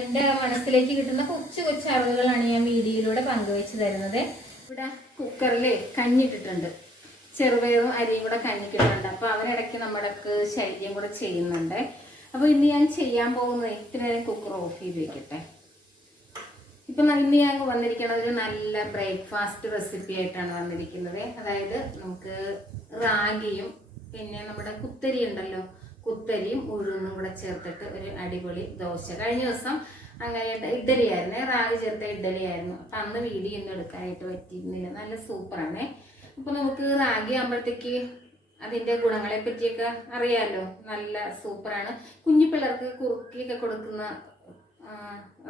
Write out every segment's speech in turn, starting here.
എന്റെ മനസ്സിലേക്ക് കിട്ടുന്ന കൊച്ചു കൊച്ചു അറിവുകളാണ് ഞാൻ വീഡിയോയിലൂടെ പങ്കുവെച്ച് തരുന്നത്. ഇവിടെ കുക്കറിൽ കഞ്ഞിട്ടിട്ടുണ്ട്. ചെറുപയറും അരിയും കൂടെ കഞ്ഞിട്ടിട്ടുണ്ട് അപ്പൊ അവരിടയ്ക്ക് നമ്മുടെ ശല്യം കൂടെ ചെയ്യുന്നുണ്ട്. അപ്പൊ ഇന്ന് ഞാൻ ചെയ്യാൻ പോകുന്നത് ഇത്രയും കുക്കർ ഓഫ് ചെയ്ത് വെക്കട്ടെ. ഇപ്പൊ ഇന്ന് ഞാൻ വന്നിരിക്കുന്നത് ഒരു നല്ല ബ്രേക്ക്ഫാസ്റ്റ് റെസിപ്പി ആയിട്ടാണ് വന്നിരിക്കുന്നത്. അതായത് നമുക്ക് റാഗിയും പിന്നെ നമ്മുടെ കുത്തരി ഉണ്ടല്ലോ കുത്തരിയും ഉഴുന്നും കൂടെ ചേർത്തിട്ട് ഒരു അടിപൊളി ദോശ. കഴിഞ്ഞ ദിവസം അങ്ങനെ ഇഡലിയായിരുന്നേ റാഗി ചേർത്ത ഇഡ്ഡലിയായിരുന്നു. അപ്പൊ അന്ന് വീഡിയോ ഒന്നും എടുക്കാനായിട്ട് പറ്റിയിരുന്നില്ല. നല്ല സൂപ്പറാണേ. അപ്പൊ നമുക്ക് റാഗി ആകുമ്പോഴത്തേക്ക് അതിന്റെ ഗുണങ്ങളെ പറ്റിയൊക്കെ അറിയാമല്ലോ നല്ല സൂപ്പറാണ്. കുഞ്ഞു പിള്ളേർക്ക് കുറുക്കിയൊക്കെ കൊടുക്കുന്ന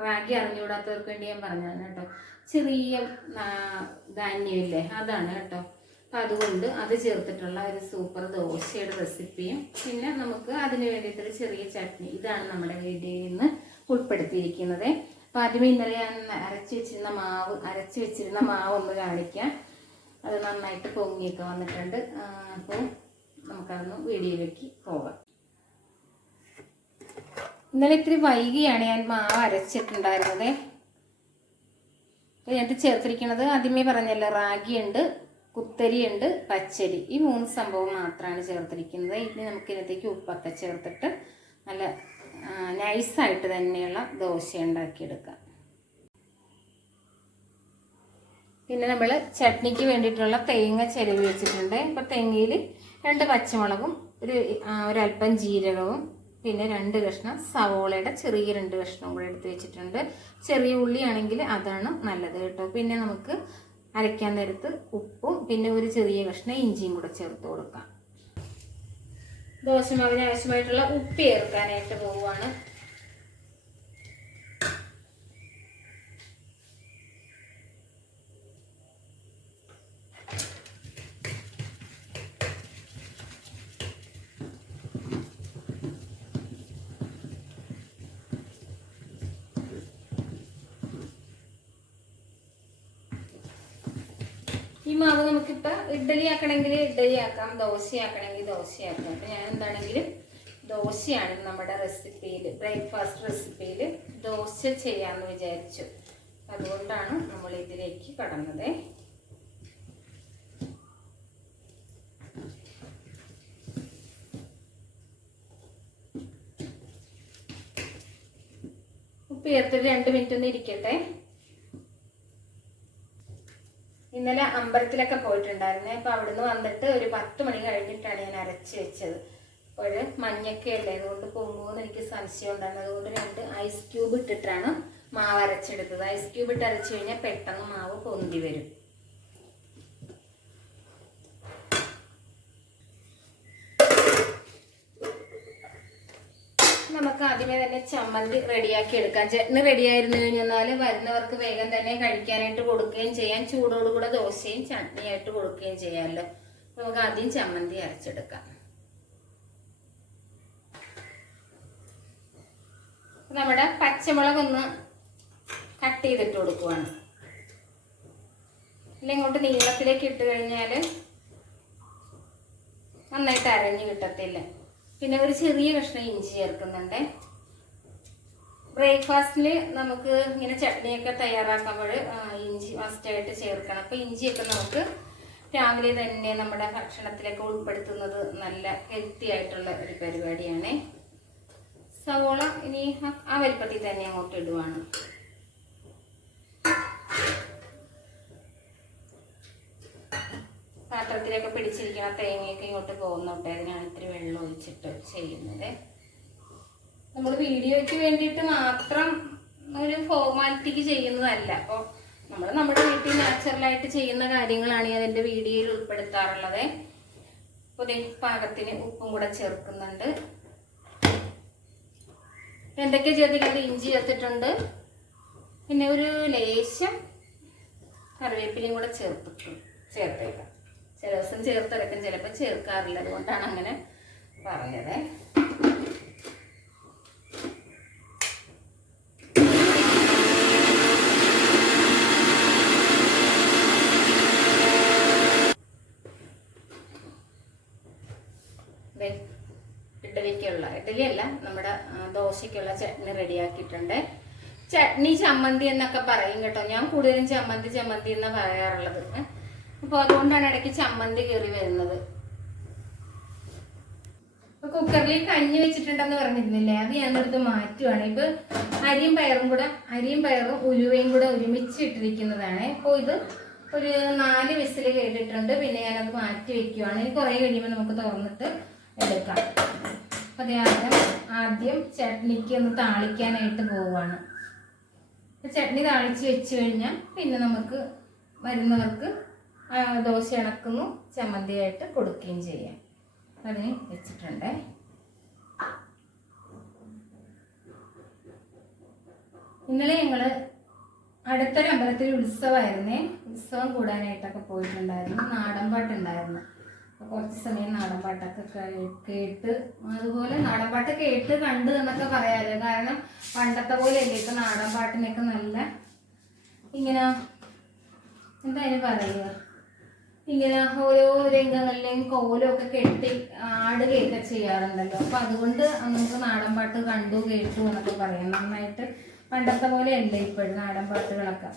റാഗി അറിഞ്ഞുകൂടാത്തവർക്ക് വേണ്ടി ഞാൻ പറഞ്ഞതാണ് കേട്ടോ. ചെറിയ ധാന്യമില്ലേ? അതാണ് കേട്ടോ. അപ്പം അതുകൊണ്ട് അത് ചേർത്തിട്ടുള്ള ഒരു സൂപ്പർ ദോശയുടെ റെസിപ്പിയും പിന്നെ നമുക്ക് അതിന് വേണ്ടിയിട്ടൊരു ചെറിയ ചട്നി. ഇതാണ് നമ്മുടെ വീഡിയോയിൽ നിന്ന് ഉൾപ്പെടുത്തിയിരിക്കുന്നത്. അപ്പം ആദ്യമേ ഇന്നലെ ഞാൻ അരച്ച് വെച്ചിരുന്ന മാവ് അരച്ച് വെച്ചിരുന്ന മാവ് ഒന്ന് കാണിക്കാം. അത് നന്നായിട്ട് പൊങ്ങിയൊക്കെ വന്നിട്ടുണ്ട്. അപ്പോൾ നമുക്കതൊന്ന് വീഡിയോയിലേക്ക് പോകാം. ഇന്നലെ ഇത്തിരി വൈകിയാണ് ഞാൻ മാവ് അരച്ചിട്ടുണ്ടായിരുന്നത്. ഞാനിത് ചേർത്തിരിക്കുന്നത് ആദ്യമേ പറഞ്ഞല്ലോ റാഗിയുണ്ട്. കുത്തരിയുണ്ട് പച്ചരി. ഈ മൂന്ന് സംഭവം മാത്രമാണ് ചേർത്തിരിക്കുന്നത്. ഇനി നമുക്ക് ഇതിനകത്തേക്ക് ഉപ്പൊക്കെ ചേർത്തിട്ട് നല്ല നൈസായിട്ട് തന്നെയുള്ള ദോശ ഉണ്ടാക്കിയെടുക്കാം. പിന്നെ നമ്മൾ ചട്നിക്ക് വേണ്ടിയിട്ടുള്ള തേങ്ങ ചിരവി വെച്ചിട്ടുണ്ട്. അപ്പോൾ തേങ്ങയിൽ രണ്ട് പച്ചമുളകും ഒരു ഒരല്പം ജീരകവും പിന്നെ രണ്ട് കഷ്ണം സവോളയുടെ ചെറിയ രണ്ട് കഷ്ണവും കൂടെ എടുത്ത് വെച്ചിട്ടുണ്ട്. ചെറിയ ഉള്ളിയാണെങ്കിൽ അതാണ് നല്ലത് കേട്ടോ. പിന്നെ നമുക്ക് അരയ്ക്കാൻ നേരത്ത് ഉപ്പും പിന്നെ ഒരു ചെറിയ കഷ്ണം ഇഞ്ചിയും കൂടെ ചേർത്ത് കൊടുക്കാം. ദോശമാവിന് ആവശ്യമായിട്ടുള്ള ഉപ്പ് ചേർക്കാനായിട്ട് പോവുകയാണ് ഈ മാവ് നമുക്കിപ്പോൾ ഇഡ്ഡലി ആക്കണമെങ്കിൽ ഇഡ്ഡലി ആക്കാം ദോശ ദോശയാക്കണമെങ്കിൽ ദോശയാക്കാം. അപ്പം ഞാൻ എന്താണെങ്കിലും ദോശയാണ് നമ്മുടെ റെസിപ്പിയിൽ ബ്രേക്ക്ഫാസ്റ്റ് റെസിപ്പിയിൽ ദോശ ചെയ്യാമെന്ന് വിചാരിച്ചു. അതുകൊണ്ടാണ് നമ്മൾ ഇതിലേക്ക് കടന്നത്. ഉപ്പ് ചേർത്തിട്ട് രണ്ട് മിനിറ്റ് ഒന്ന് ഇരിക്കട്ടെ. ഇന്നലെ അമ്പലത്തിലൊക്കെ പോയിട്ടുണ്ടായിരുന്നേ. അപ്പൊ അവിടുന്ന് വന്നിട്ട് ഒരു പത്ത് മണി കഴിഞ്ഞിട്ടാണ് ഞാൻ അരച്ച് വെച്ചത്. അപ്പോൾ മഞ്ഞൊക്കെ അല്ലേ അതുകൊണ്ട് പൊങ്ങുമെന്ന് എനിക്ക് സംശയം ഉണ്ടായിരുന്നു. അതുകൊണ്ട് രണ്ട് ഐസ് ക്യൂബ് ഇട്ടിട്ടാണ് മാവ് അരച്ചെടുത്തത്. ഐസ് ക്യൂബ് ഇട്ട് അരച്ചു കഴിഞ്ഞാൽ പെട്ടെന്ന് മാവ് പൊന്തി വരും നമുക്ക് ആദ്യമേ തന്നെ ചമ്മന്തി റെഡിയാക്കി എടുക്കാം. ചട്നി റെഡി ആയിരുന്നു കഴിഞ്ഞാൽ വരുന്നവർക്ക് വേഗം തന്നെ കഴിക്കാനായിട്ട് കൊടുക്കുകയും ചെയ്യാം. ചൂടോടുകൂടെ ദോശയും ചട്നിയായിട്ട് കൊടുക്കുകയും ചെയ്യാമല്ലോ. നമുക്ക് ആദ്യം ചമ്മന്തി അരച്ചെടുക്കാം. നമ്മുടെ പച്ചമുളക് ഒന്ന് കട്ട് ചെയ്തിട്ട് കൊടുക്കുവാണ്. ഇല്ല ഇങ്ങോട്ട് നീളത്തിലേക്ക് ഇട്ട് കഴിഞ്ഞാൽ നന്നായിട്ട് അരഞ്ഞു കിട്ടത്തില്ല. പിന്നെ ഒരു ചെറിയ കഷ്ണം ഇഞ്ചി ചേർക്കുന്നുണ്ട്. ബ്രേക്ക്ഫാസ്റ്റിൽ നമുക്ക് ഇങ്ങനെ ചട്നിയൊക്കെ തയ്യാറാക്കുമ്പോൾ ഇഞ്ചി മസ്റ്റായിട്ട് ചേർക്കണം. അപ്പോൾ ഇഞ്ചിയൊക്കെ നമുക്ക് രാവിലെ തന്നെ നമ്മുടെ ഭക്ഷണത്തിലൊക്കെ ഉൾപ്പെടുത്തുന്നത് നല്ല ഹെൽത്തി ആയിട്ടുള്ള ഒരു പരിപാടിയാണ്. സവോള ഇനി ആ- വലിപ്പത്തിൽ തന്നെ അങ്ങോട്ട് ഇടുവാണ്. പാത്രത്തിലൊക്കെ പിടിച്ചിരിക്കുന്ന തേങ്ങയൊക്കെ ഇങ്ങോട്ട് പോകുന്നോട്ടെ അതിനാണ് ഇത്തിരി വെള്ളം ഒഴിച്ചിട്ട് ചെയ്യുന്നത്. നമ്മൾ വീഡിയോയ്ക്ക് വേണ്ടിയിട്ട് മാത്രം ഒരു ഫോർമാലിറ്റിക്ക് ചെയ്യുന്നതല്ല. അപ്പോൾ നമ്മൾ നമ്മുടെ വീട്ടിൽ നാച്ചുറലായിട്ട് ചെയ്യുന്ന കാര്യങ്ങളാണ് ഞാൻ എന്റെ വീഡിയോയിൽ ഉൾപ്പെടുത്താറുള്ളത്. ദേ പാകത്തിന് ഉപ്പും കൂടെ ചേർക്കുന്നുണ്ട്. എന്തൊക്കെ ചേർത്തിട്ടുണ്ട് ഇഞ്ചി ചേർത്തിട്ടുണ്ട്. പിന്നെ ഒരു ലേശം കറിവേപ്പിലയും കൂടെ ചേർത്തിട്ടു ചേർത്തേക്കാം. ചില ദിവസം ചേർത്തെടുക്കും ചിലപ്പോൾ ചേർക്കാറില്ല. അതുകൊണ്ടാണ് അങ്ങനെ പറഞ്ഞത്. ഇഡ്ഡലിക്കുള്ള ഇഡ്ഡലി അല്ല നമ്മുടെ ദോശയ്ക്കുള്ള ചട്നി റെഡിയാക്കിയിട്ടുണ്ട്. ചട്നി ചമ്മന്തി എന്നൊക്കെ പറയും കേട്ടോ. ഞാൻ കൂടുതലും ചമ്മന്തി ചമ്മന്തി എന്നാ പറയാറുള്ളത്. അപ്പൊ അതുകൊണ്ടാണ് ഇടയ്ക്ക് ചമ്മന്തി കയറി വരുന്നത്. ഇപ്പൊ കുക്കറിൽ കഞ്ഞി വെച്ചിട്ടുണ്ടെന്ന് പറഞ്ഞിരുന്നില്ലേ? അത് ഞാനെടുത്ത് മാറ്റുവാണ്. ഇപ്പൊ അരിയും പയറും കൂടെ അരിയും പയറും ഉലുവയും കൂടെ ഒരുമിച്ച് ഇട്ടിരിക്കുന്നതാണ്. അപ്പോൾ ഇത് ഒരു നാല് വിസിൽ കേട്ടിട്ടുണ്ട്. പിന്നെ ഞാനത് മാറ്റി വെക്കുവാണ്. ഇനി കുറേ കഴിയുമ്പോൾ നമുക്ക് തുറന്നിട്ട് എടുക്കാം. അപ്പൊ അത് ആദ്യം ചട്നിക്ക് ഒന്ന് താളിക്കാനായിട്ട് പോവുകയാണ് ചട്നി താളിച്ച് വെച്ച് കഴിഞ്ഞാൽ പിന്നെ നമുക്ക് വരുന്നവർക്ക് ദോശ ഇണക്കുന്നു ചമ്മന്തിയായിട്ട് കൊടുക്കുകയും ചെയ്യാം. അതിന് വെച്ചിട്ടുണ്ട്. ഇന്നലെ ഞങ്ങൾ അടുത്തൊരു അമ്പലത്തിൽ ഉത്സവമായിരുന്നേ. ഉത്സവം കൂടാനായിട്ടൊക്കെ പോയിട്ടുണ്ടായിരുന്നു. നാടൻ പാട്ടുണ്ടായിരുന്നു കുറച്ച് സമയം നാടൻ പാട്ടൊക്കെ കേ- കേട്ട് അതുപോലെ നാടൻപാട്ട് കേട്ട് കണ്ട് എന്നൊക്കെ പറയാറ് കാരണം പണ്ടത്തെ പോലെ അല്ലേ ഇപ്പൊ നാടൻ പാട്ടിനൊക്കെ നല്ല ഇങ്ങനെ എന്താ അതിന് പറയുക? ഇങ്ങനെ ഓരോ രംഗങ്ങളിലെയും കോലമൊക്കെ കെട്ടി ആടുകയൊക്കെ ചെയ്യാറുണ്ടല്ലോ. അപ്പൊ അതുകൊണ്ട് നമുക്ക് നാടൻപാട്ട് കണ്ടു കേട്ടു എന്നൊക്കെ പറയാം. നന്നായിട്ട് പണ്ടത്തെ പോലെ അല്ലേ ഇപ്പോഴും നാടൻ പാട്ടുകളൊക്കെ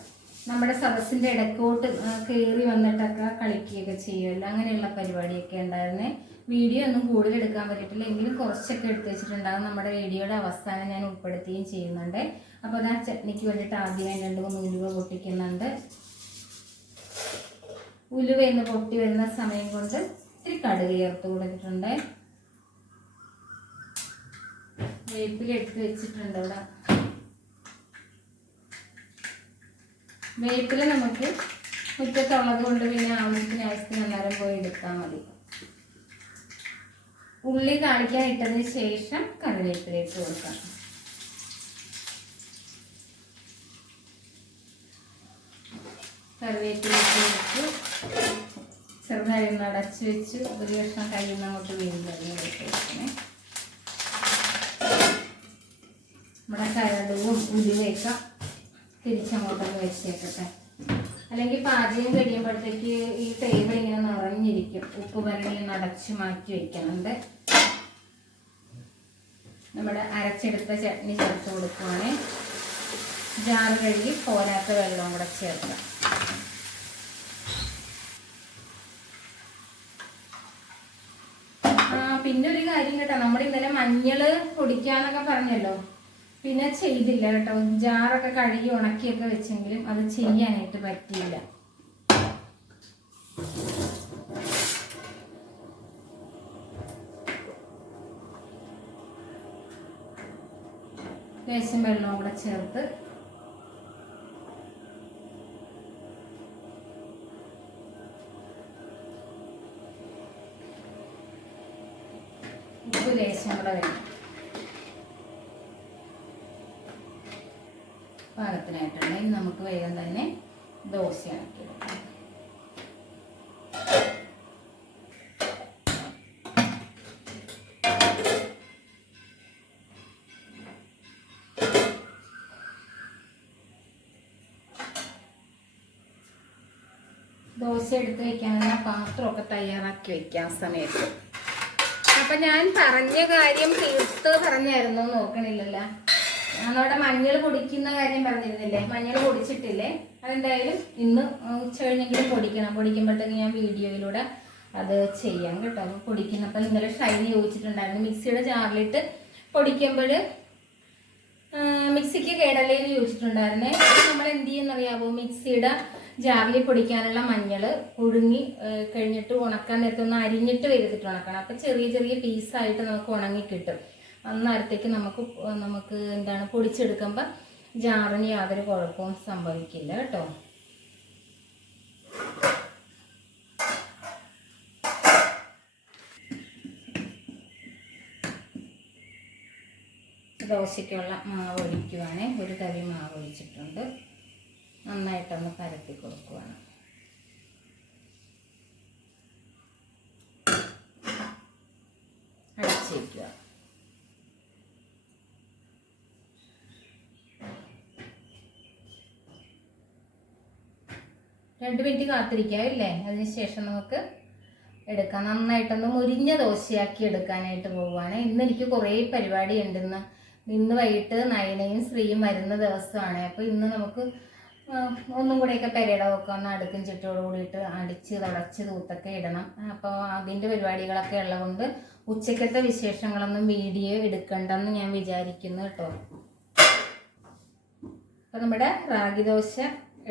നമ്മുടെ സദസ്സിന്റെ ഇടക്കോട്ട് കയറി വന്നിട്ടൊക്കെ കളിക്കുകയൊക്കെ ചെയ്യുമല്ലോ. അങ്ങനെയുള്ള പരിപാടിയൊക്കെ ഉണ്ടായിരുന്നേ. വീഡിയോ ഒന്നും കൂടുതൽ എടുക്കാൻ പറ്റിയിട്ടില്ല. എങ്കിലും കുറച്ചൊക്കെ എടുത്തു വെച്ചിട്ടുണ്ടാകും നമ്മുടെ വീഡിയോയുടെ അവസാനം ഞാൻ ഉൾപ്പെടുത്തുകയും ചെയ്യുന്നുണ്ട്. അപ്പോൾ അത് ആ ചട്നിക്ക് വേണ്ടിയിട്ട് ആദ്യമായി രണ്ട് മൂന്ന് ഉലുവ പൊട്ടിക്കുന്നുണ്ട്. ഉലുവ എന്ന് പൊട്ടി വരുന്ന സമയം കൊണ്ട് ഇത്തിരി കടുക് ചേർത്ത് കൊടുത്തിട്ടുണ്ട്. വേപ്പിലെടുത്ത് വെച്ചിട്ടുണ്ട് ഇവിടെ. വേപ്പില നമുക്ക് മുറ്റത്തുള്ളത് കൊണ്ട് പിന്നെ ആവശ്യത്തിന് ആവശ്യത്തിന് അന്നേരം പോയി എടുത്താൽ മതി. ഉള്ളി കാണിക്കാൻ ഇട്ടതിന് ശേഷം കറിവേപ്പിലേക്ക് കൊടുക്കാം. കറിവേപ്പിലേക്ക് വെച്ച് ചെറുതായി അടച്ചു വെച്ച് ഒരു കഷ്ണം കഴിയുന്ന അങ്ങോട്ട് വീണ്ടും നമ്മുടെ കരടുവും ഉലുവയൊക്കെ തിരിച്ചങ്ങോട്ടൊന്ന് വെച്ചേക്കട്ടെ. അല്ലെങ്കിൽ പാചകം കഴിയുമ്പോഴത്തേക്ക് ഈ ടേബിൾ ഇങ്ങനെ നിറഞ്ഞിരിക്കും. ഉപ്പ് ഭരണി നടച്ചു മാറ്റി വെക്കുന്നുണ്ട് നമ്മുടെ അരച്ചെടുത്ത ചട്നി ചേർത്ത് കൊടുക്കുവാണേ. ജാർ കഴുകി പോരാത്ത വെള്ളവും കൂടെ ചേർക്കാം. പിന്നെ ഒരു കാര്യം കേട്ടോ. നമ്മൾ ഇന്നലെ മഞ്ഞൾ പൊടിക്കാന്നൊക്കെ പറഞ്ഞല്ലോ. പിന്നെ ചെയ്തില്ല കേട്ടോ. ജാറൊക്കെ കഴുകി ഉണക്കിയൊക്കെ വെച്ചെങ്കിലും അത് ചെയ്യാനായിട്ട് പറ്റിയില്ല. ലേശം വെള്ളവും കൂടെ ചേർത്ത് ഉപ്പ് ലേശം കൂടെ വേണം പാകത്തിനായിട്ടുണ്ട് ഇനി നമുക്ക് വേഗം തന്നെ ദോശ ആക്കി ദോശ എടുത്ത് വെക്കാനുള്ള പാത്രമൊക്കെ തയ്യാറാക്കി വെക്കാം സമയത്ത്. അപ്പൊ ഞാൻ പറഞ്ഞ കാര്യം തീർത്ത് പറഞ്ഞായിരുന്നു നോക്കണില്ലല്ലോ ഞാനവിടെ മഞ്ഞൾ പൊടിക്കുന്ന കാര്യം പറഞ്ഞിരുന്നില്ലേ? മഞ്ഞൾ പൊടിച്ചിട്ടില്ലേ? അതെന്തായാലും ഇന്ന് ഉച്ച കഴിഞ്ഞെങ്കിലും പൊടിക്കണം. പൊടിക്കുമ്പോഴത്തേക്ക് ഞാൻ വീഡിയോയിലൂടെ അത് ചെയ്യാം കേട്ടോ. പൊടിക്കുന്ന പൊടിക്കുന്നപ്പോൾ ഇന്നലെ ഷൈനി ചോദിച്ചിട്ടുണ്ടായിരുന്നു. മിക്സിയുടെ ജാറിലിട്ട് പൊടിക്കുമ്പോൾ മിക്സിക്ക് കേടല്ലേന്ന് ചോദിച്ചിട്ടുണ്ടായിരുന്നേ. നമ്മൾ എന്ത് ചെയ്യുന്നറിയാവോ? മിക്സിയുടെ ജാവിലി പൊടിക്കാനുള്ള മഞ്ഞൾ കുഴുങ്ങി കഴിഞ്ഞിട്ട് ഉണക്കാൻ നേരത്തെ ഒന്ന് അരിഞ്ഞിട്ട് വരുത്തിട്ട് ഉണക്കണം. അപ്പം ചെറിയ ചെറിയ പീസായിട്ട് നമുക്ക് ഉണങ്ങി കിട്ടും. അന്നേരത്തേക്ക് നമുക്ക് നമുക്ക് എന്താണ് പൊടിച്ചെടുക്കുമ്പോൾ ജാറിന് യാതൊരു കുഴപ്പവും സംഭവിക്കില്ല കേട്ടോ. ദോശയ്ക്കുള്ള മാവ് ഒഴിക്കുവാണേ. ഒരു തവി മാവ് ഒഴിച്ചിട്ടുണ്ട്. നന്നായിട്ടൊന്ന് പരത്തി കൊടുക്കുവാണ് അടച്ച് വയ്ക്കുക രണ്ട് മിനിറ്റ് കാത്തിരിക്കാം ഇല്ലേ? അതിനുശേഷം നമുക്ക് എടുക്കാം. നന്നായിട്ടൊന്ന് മുരിഞ്ഞ ദോശയാക്കി എടുക്കാനായിട്ട് പോവുകയാണ്. ഇന്ന് എനിക്ക് കുറേ പരിപാടി ഉണ്ടെന്ന് ഇന്ന് വൈകിട്ട് നയനയും ശ്രീയും വരുന്ന ദിവസമാണ്. അപ്പോൾ ഇന്ന് നമുക്ക് ഒന്നും കൂടെയൊക്കെ പെരയിടമൊക്കെ ഒന്ന് അടുക്കും ചുറ്റോട് കൂടിയിട്ട് അടിച്ച് തുടച്ച് തൂത്തൊക്കെ ഇടണം. അപ്പോൾ അതിന്റെ പരിപാടികളൊക്കെ ഉള്ളതുകൊണ്ട് ഉച്ചക്കത്തെ വിശേഷങ്ങളൊന്നും വീഡിയോ എടുക്കണ്ടെന്ന് ഞാൻ വിചാരിക്കുന്നു കേട്ടോ. അപ്പോൾ നമ്മുടെ റാഗി ദോശ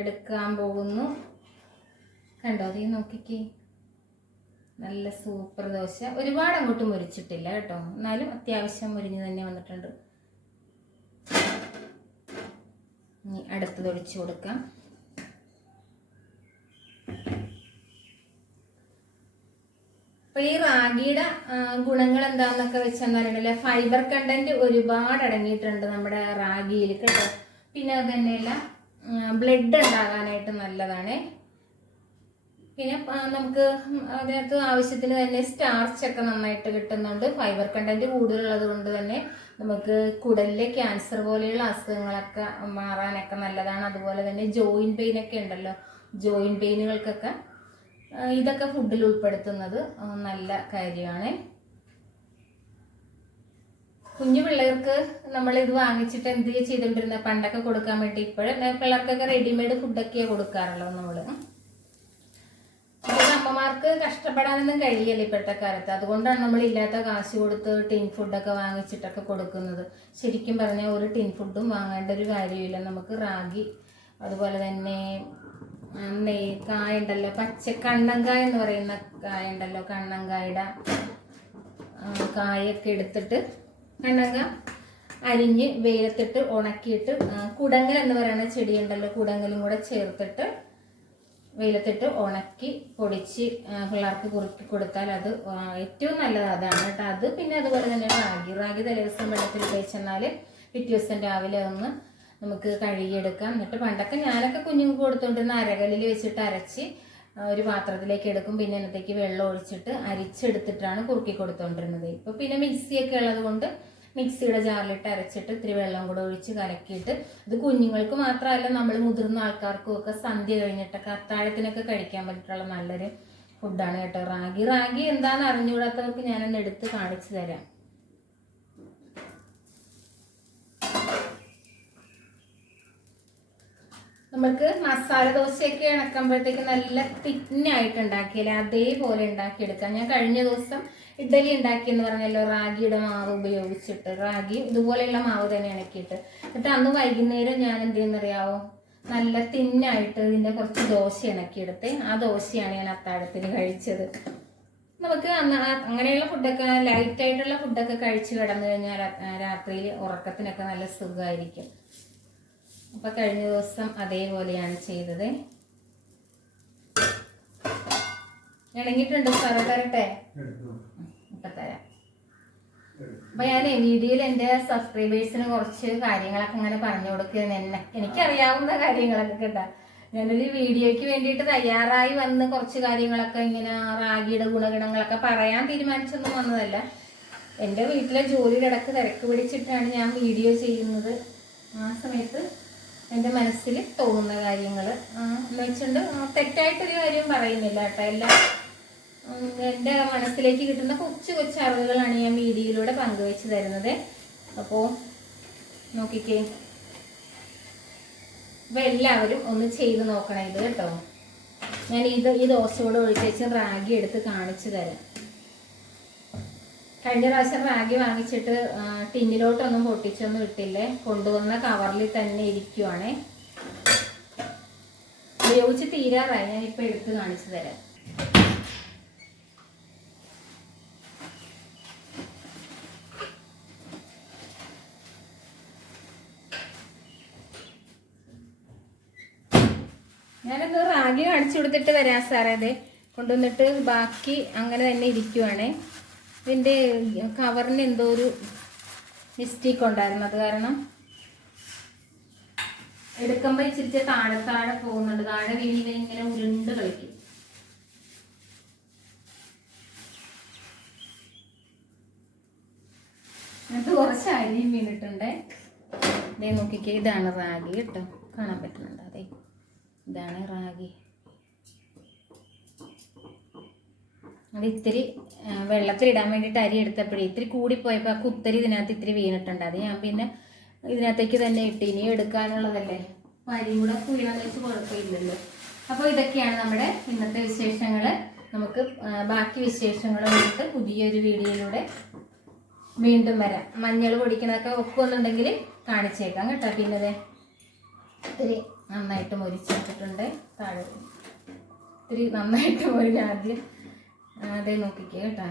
എടുക്കാൻ പോകുന്നു. കണ്ടോ അതേ നോക്കിക്കേ. നല്ല സൂപ്പർ ദോശ. ഒരുപാട് അങ്ങോട്ട് മുരിച്ചിട്ടില്ല കേട്ടോ. എന്നാലും അത്യാവശ്യം മുരിഞ്ഞ് തന്നെ വന്നിട്ടുണ്ട്. ഇനി അടുത്തത് ഒഴിച്ചു കൊടുക്കാം. അപ്പൊ ഈ റാഗിയുടെ ഗുണങ്ങൾ ഗുണങ്ങൾ എന്താന്നൊക്കെ വെച്ചെന്നറിയണല്ലേ ഫൈബർ കണ്ടന്റ് ഒരുപാട് അടങ്ങിയിട്ടുണ്ട് നമ്മുടെ റാഗിയിൽ കേട്ടോ. പിന്നെ അത് തന്നെയല്ല ബ്ലഡ് ഉണ്ടാകാനായിട്ട് നല്ലതാണ്. പിന്നെ നമുക്ക് അതിനകത്ത് ആവശ്യത്തിന് തന്നെ സ്റ്റാർച്ച് ഒക്കെ നന്നായിട്ട് കിട്ടുന്നുണ്ട്. ഫൈബർ കണ്ടന്റ് കൂടുതലുള്ളത് കൊണ്ട് തന്നെ നമുക്ക് കുടലിലെ ക്യാൻസർ പോലെയുള്ള അസുഖങ്ങളൊക്കെ മാറാനൊക്കെ നല്ലതാണ്. അതുപോലെ തന്നെ ജോയിൻ പെയിൻ ഒക്കെ ഉണ്ടല്ലോ. ജോയിൻ പെയിനുകൾക്കൊക്കെ ഇതൊക്കെ ഫുഡിൽ ഉൾപ്പെടുത്തുന്നത് നല്ല കാര്യമാണ്. കുഞ്ഞു പിള്ളേർക്ക് നമ്മൾ ഇത് വാങ്ങിച്ചിട്ട് എന്ത് ചെയ്തോണ്ടിരുന്ന പണ്ടൊക്കെ കൊടുക്കാൻ വേണ്ടി ഇപ്പോഴും പിള്ളേർക്കൊക്കെ റെഡിമെയ്ഡ് ഫുഡൊക്കെയാണ് കൊടുക്കാറുള്ളത് നമ്മൾ അമ്മമാർക്ക് കഷ്ടപ്പെടാനൊന്നും കഴിയില്ല ഇപ്പോഴത്തെ കാലത്ത്. അതുകൊണ്ടാണ് നമ്മൾ ഇല്ലാത്ത കാശ് കൊടുത്ത് ടിൻ ഫുഡൊക്കെ വാങ്ങിച്ചിട്ടൊക്കെ കൊടുക്കുന്നത്. ശരിക്കും പറഞ്ഞാൽ ഒരു ടിൻ ഫുഡും വാങ്ങേണ്ട ഒരു കാര്യമില്ല നമുക്ക് റാഗി അതുപോലെ തന്നെ നെയ് കായ ഉണ്ടല്ലോ പച്ച കണ്ണങ്കായ എന്ന് പറയുന്ന കായ ഉണ്ടല്ലോ കണ്ണങ്കായുടെ കായൊക്കെ എടുത്തിട്ട് കണ്ണങ്ക അരിഞ്ഞ് വെയിലത്തിട്ട് ഉണക്കിയിട്ട് കുടങ്ങൽ എന്ന് പറയുന്ന ചെടിയുണ്ടല്ലോ കുടങ്ങലും കൂടെ ചേർത്തിട്ട് വെയിലത്തിട്ട് ഉണക്കി പൊടിച്ച് പിള്ളേർക്ക് കുറുക്കി കൊടുത്താൽ അത് ഏറ്റവും നല്ലത് അതാണ് കേട്ടോ. അത് പിന്നെ അതുപോലെ തന്നെ റാഗി. റാഗി ദിവസം വെള്ളത്തിൽ കഴിച്ചെന്നാൽ പിറ്റേ ദിവസം രാവിലെ ഒന്ന് നമുക്ക് കഴുകിയെടുക്കാം. എന്നിട്ട് പണ്ടൊക്കെ ഞാനൊക്കെ കുഞ്ഞുങ്ങൾക്ക് കൊടുത്തോണ്ടിരുന്ന അരകല്ലിൽ വെച്ചിട്ട് അരച്ച് ഒരു പാത്രത്തിലേക്ക് എടുക്കും. പിന്നെ അതിനകത്തേക്ക് വെള്ളം ഒഴിച്ചിട്ട് അരിച്ചെടുത്തിട്ടാണ് കുറുക്കി കൊടുത്തോണ്ടിരുന്നത്. ഇപ്പൊ പിന്നെ മിക്സിയൊക്കെ ഉള്ളത് കൊണ്ട് മിക്സിയുടെ ജാറിലിട്ട് അരച്ചിട്ട് ഇത്തിരി വെള്ളം കൂടെ ഒഴിച്ച് കലക്കിയിട്ട് ഇത് കുഞ്ഞുങ്ങൾക്ക് മാത്രമല്ല നമ്മൾ മുതിർന്ന ആൾക്കാർക്കും ഒക്കെ സന്ധ്യ കഴിഞ്ഞിട്ടൊക്കെ അത്താഴത്തിനൊക്കെ കഴിക്കാൻ പറ്റിയിട്ടുള്ള നല്ലൊരു ഫുഡാണ് കേട്ടോ. റാഗി. റാഗി എന്താണെന്ന് അറിഞ്ഞുകൂടാത്തവർക്ക് ഞാനൊന്ന് എടുത്ത് കാണിച്ചു തരാം. നമുക്ക് മസാല ദോശയൊക്കെ ഇണക്കുമ്പോഴത്തേക്ക് നല്ല തിന്നായിട്ട് ഉണ്ടാക്കിയാലേ അതേപോലെ ഉണ്ടാക്കിയെടുക്കാം. ഞാൻ കഴിഞ്ഞ ദിവസം ഇഡ്ഡലി ഉണ്ടാക്കിയെന്ന് പറഞ്ഞല്ലോ റാഗിയുടെ മാവ് ഉപയോഗിച്ചിട്ട്. റാഗി ഇതുപോലെയുള്ള മാവ് തന്നെ ഇണക്കിയിട്ട്. എന്നിട്ട് അന്ന് വൈകുന്നേരം ഞാൻ എന്ത് ചെയ്യുന്നറിയാവോ? നല്ല തിന്നായിട്ട് ഇതിന്റെ കുറച്ച് ദോശ ഇണക്കിയെടുത്ത് ആ ദോശയാണ് ഞാൻ അത്താഴത്തിന് കഴിച്ചത്. നമുക്ക് അങ്ങനെയുള്ള ഫുഡൊക്കെ ലൈറ്റ് ആയിട്ടുള്ള ഫുഡൊക്കെ കഴിച്ച് കിടന്നു കഴിഞ്ഞാൽ രാത്രിയിൽ ഉറക്കത്തിനൊക്കെ നല്ല സുഖമായിരിക്കും. അപ്പൊ കഴിഞ്ഞ ദിവസം അതേപോലെയാണ് ചെയ്തത്. ഇണങ്ങിയിട്ടുണ്ട്. സാറേ തരട്ടെ ഇപ്പൊ തരാം. അപ്പൊ ഞാൻ വീഡിയോയിൽ എന്റെ സബ്സ്ക്രൈബേഴ്സിന് കുറച്ച് കാര്യങ്ങളൊക്കെ ഇങ്ങനെ പറഞ്ഞു കൊടുക്കുകയാണ്. എന്നെ എനിക്കറിയാവുന്ന കാര്യങ്ങളൊക്കെ കേട്ടാ. ഞാനൊരു വീഡിയോയ്ക്ക് വേണ്ടിയിട്ട് തയ്യാറായി വന്ന് കുറച്ച് കാര്യങ്ങളൊക്കെ ഇങ്ങനെ റാഗിയുടെ ഗുണഗണങ്ങളൊക്കെ പറയാൻ തീരുമാനിച്ചൊന്നും വന്നതല്ല. എന്റെ വീട്ടിലെ ജോലിയുടെ ഇടയ്ക്ക് തിരക്ക് പിടിച്ചിട്ടാണ് ഞാൻ വീഡിയോ ചെയ്യുന്നത്. ആ സമയത്ത് എന്റെ മനസ്സിൽ തോന്നുന്ന കാര്യങ്ങൾ എന്ന് വെച്ചിട്ടുണ്ട്. തെറ്റായിട്ടൊരു കാര്യം പറയുന്നില്ല കേട്ടോ. എല്ലാം എന്റെ മനസ്സിലേക്ക് കിട്ടുന്ന കൊച്ചു കൊച്ചു അറിവുകളാണ് ഞാൻ വീഡിയോയിലൂടെ പങ്കുവെച്ച് തരുന്നത്. അപ്പോൾ നോക്കിക്കേ. അപ്പോൾ എല്ലാവരും ഒന്ന് ചെയ്ത് നോക്കണം ഇത് കേട്ടോ. ഞാൻ ഇത് ഈ ദോശയോട് ഒഴിച്ചേച്ച് റാഗി എടുത്ത് കാണിച്ചു തരാം. കഴിഞ്ഞ പ്രാവശ്യം റാഗി വാങ്ങിച്ചിട്ട് ടിന്നിലോട്ടൊന്നും പൊട്ടിച്ചൊന്നും ഇട്ടില്ലേ? കൊണ്ടുവന്ന കവറിൽ തന്നെ ഇരിക്കുവാണേ. ഉപയോഗിച്ച് തീരാറായി. ഞാൻ ഞാനിപ്പോൾ എടുത്ത് കാണിച്ചു തരാം ഞാനൊന്ന് കാണിച്ചു കൊടുത്തിട്ട് വരാം സാറേ അതെ. കൊണ്ടുവന്നിട്ട് ബാക്കി അങ്ങനെ തന്നെ ഇരിക്കുവാണേ. ഇതിന്റെ കവറിന് എന്തോ ഒരു മിസ്റ്റേക്ക് ഉണ്ടായിരുന്നു അത് കാരണം എടുക്കുമ്പോൾ ഇച്ചിരി താഴെ താഴെ പോകുന്നുണ്ട്. താഴെ വീണി ഇങ്ങനെ ഉരുണ്ട് കളിക്കും. എന്നിട്ട് കുറച്ച് അരിയും വീണിട്ടുണ്ട്. ദേ നോക്കിക്കേ ഇതാണ് റാഗി കേട്ടോ. കാണാൻ പറ്റുന്നുണ്ട്? അതെ. ഇതാണ് റാഗി. അത് ഇത്തിരി വെള്ളത്തിലിടാൻ വേണ്ടിയിട്ട് അരി എടുത്തപ്പോഴേ ഇത്തിരി കൂടിപ്പോയപ്പോൾ ആ കുത്തരി ഇതിനകത്ത് ഇത്തിരി വീണിട്ടുണ്ട്. അത് ഞാൻ പിന്നെ ഇതിനകത്തേക്ക് തന്നെ ഇട്ട് ഇനി എടുക്കാനുള്ളതല്ലേ? അപ്പം അരിയും കൂടെ വീണെന്ന് വെച്ച് കുഴപ്പമില്ലല്ലോ. അപ്പോൾ ഇതൊക്കെയാണ് നമ്മുടെ ഇന്നത്തെ വിശേഷങ്ങൾ നമുക്ക് ബാക്കി വിശേഷങ്ങളുമായിട്ട് പുതിയൊരു വീഡിയോയിലൂടെ വീണ്ടും വരാം. മഞ്ഞൾ പൊടിക്കണതൊക്കെ ഒക്കുമെന്നുണ്ടെങ്കിൽ കാണിച്ചേക്കാം കേട്ടോ. പിന്നെ ദേ ഇത്തിരി നന്നായിട്ട് മുരിച്ചെടുത്തിട്ടുണ്ട്. താഴെ ഇത്തിരി നന്നായിട്ട് മൊരിഞ്ഞ ആദ്യം അതേ നോക്കിക്കേ കേട്ടോ.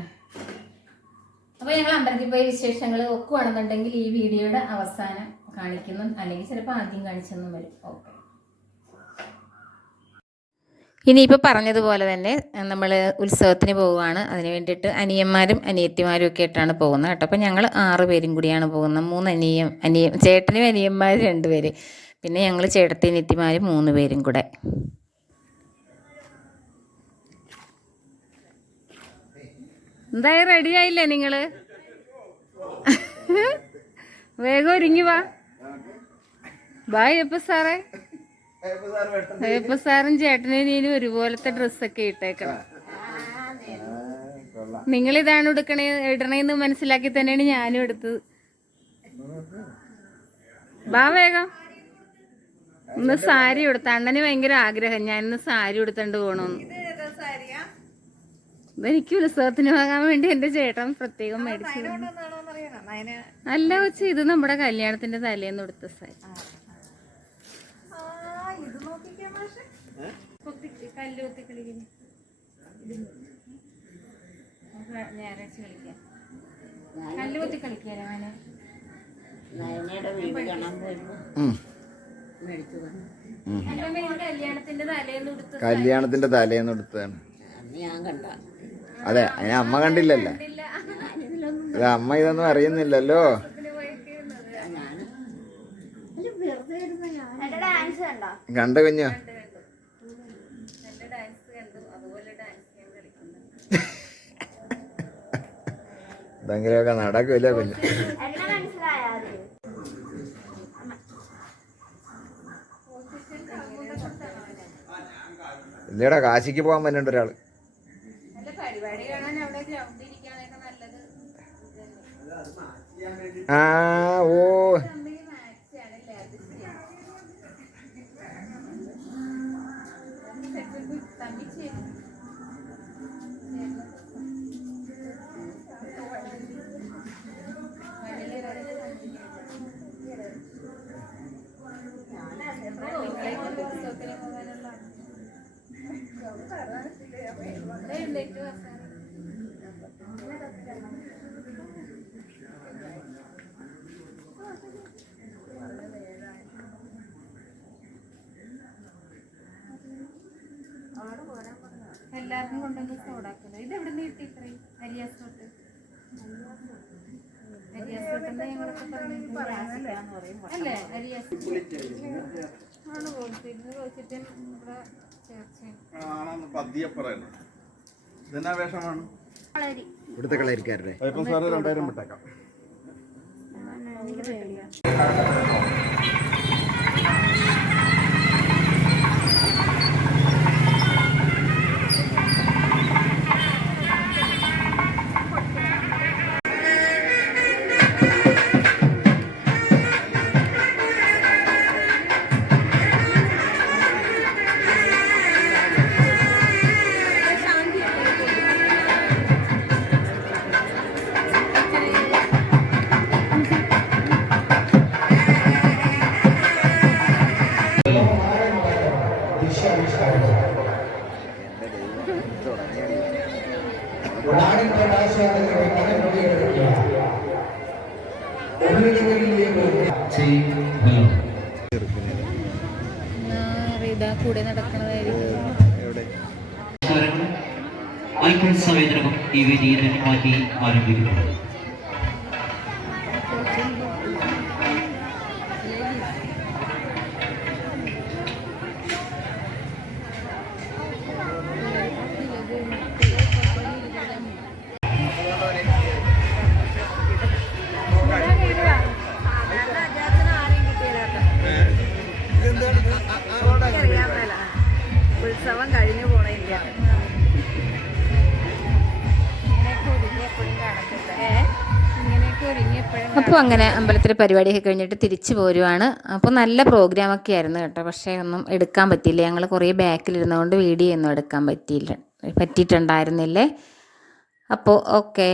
അപ്പോൾ ഞങ്ങൾ അമ്പലത്തിൽ പോയ വിശേഷങ്ങൾ ഒക്കുവാണെന്നുണ്ടെങ്കിൽ ഈ വീഡിയോയുടെ അവസാനം കാണിക്കുന്നു. അല്ലെങ്കിൽ ചിലപ്പോൾ ആദ്യം കാണിച്ചെന്നും വരും. ഓക്കെ. ഇനിയിപ്പോൾ പറഞ്ഞതുപോലെ തന്നെ നമ്മൾ ഉത്സവത്തിന് പോവുകയാണ്. അതിന് വേണ്ടിയിട്ട് അനിയന്മാരും അനിയത്തിമാരും ഒക്കെ ആയിട്ടാണ് പോകുന്നത് കേട്ടോ. അപ്പോൾ ഞങ്ങൾ ആറ് പേരും കൂടിയാണ് പോകുന്നത്. മൂന്ന് അനിയം അനിയ ചേട്ടനും അനിയന്മാരും രണ്ട് പേര് പിന്നെ ഞങ്ങൾ ചേട്ടത്തി അനിയത്തിമാരും മൂന്ന് പേരും കൂടെ. എന്തായാലും റെഡി ആയില്ലേ നിങ്ങൾ വേഗം ഒരുങ്ങി വാ. ബായ് എപ്പ സാറേ. അയ്യപ്പ സാറും ചേട്ടനും ഒരുപോലത്തെ ഡ്രസ്സൊക്കെ ഇട്ടേക്കണം. നിങ്ങൾ ഇതാണ് എടുക്കണേ ഇടണേന്ന് മനസ്സിലാക്കി തന്നെയാണ് ഞാനും എടുത്തത്. വാ വേഗം. ഇന്ന് സാരി ഉടുത്ത അണ്ണന് ഭയങ്കര ആഗ്രഹം. ഞാൻ ഇന്ന് സാരി കൊടുത്തോണ്ട് പോകണമെന്ന് ഇതെനിക്ക് ഉത്സവത്തിന് വാങ്ങാൻ വേണ്ടി എന്റെ ചേട്ടൻ പ്രത്യേകം മേടിച്ചു. അല്ല കൊച്ചി ഇത് നമ്മുടെ കല്യാണത്തിന്റെ തലേന്ന് എടുത്ത സാരി. ഞായറാഴ്ച കളിക്കാം. കല്ല് കുത്തി കല്യാണത്തിന്റെ തലേന്ന് എടുത്തതാണ് ഞാൻ തലേന്ന് എടുത്തതാണ് അതെ അതിനെ അമ്മ കണ്ടില്ലല്ലോ. അതെ അമ്മ ഇതൊന്നും അറിയുന്നില്ലല്ലോ. കണ്ട കുഞ്ഞോ? എന്തെങ്കിലുമൊക്കെ നടക്കൂല കുഞ്ഞു? ഇല്ലടാ കാശിക്ക് പോകാൻ പറ്റുന്നുണ്ട് ഒരാൾ. 啊，我。എല്ലാവർക്കും കൊണ്ടുവന്ന് സോഡാക്കുന്നത് ഇത് എവിടെ നിന്ന് കിട്ടി ഇത്രയും? അരിയാസ് തൊട്ട് അരിയാസ് തൊട്ടെന്ന് ഞങ്ങളൊക്കെ പറഞ്ഞിട്ട് അല്ലേ? അരിയാസ് ആണ് ഇവിടെ ചേർച്ചയാണ്. ഇവിടുത്തെ കളരിക്കാരുടെ. സാറ് രണ്ടായിരം വിട്ടേക്കാം. நன்றி അപ്പോൾ അങ്ങനെ അമ്പലത്തിലെ പരിപാടിയൊക്കെ കഴിഞ്ഞിട്ട് തിരിച്ചു പോരുവാണ്. അപ്പോൾ നല്ല പ്രോഗ്രാമൊക്കെ ആയിരുന്നു കേട്ടോ. പക്ഷേ ഒന്നും എടുക്കാൻ പറ്റിയില്ല. ഞങ്ങൾ കുറേ ബാക്കിലിരുന്നതുകൊണ്ട് വീഡിയോ ഒന്നും എടുക്കാൻ പറ്റിയില്ല പറ്റിയിട്ടുണ്ടായിരുന്നില്ലേ? അപ്പോൾ ഓക്കേ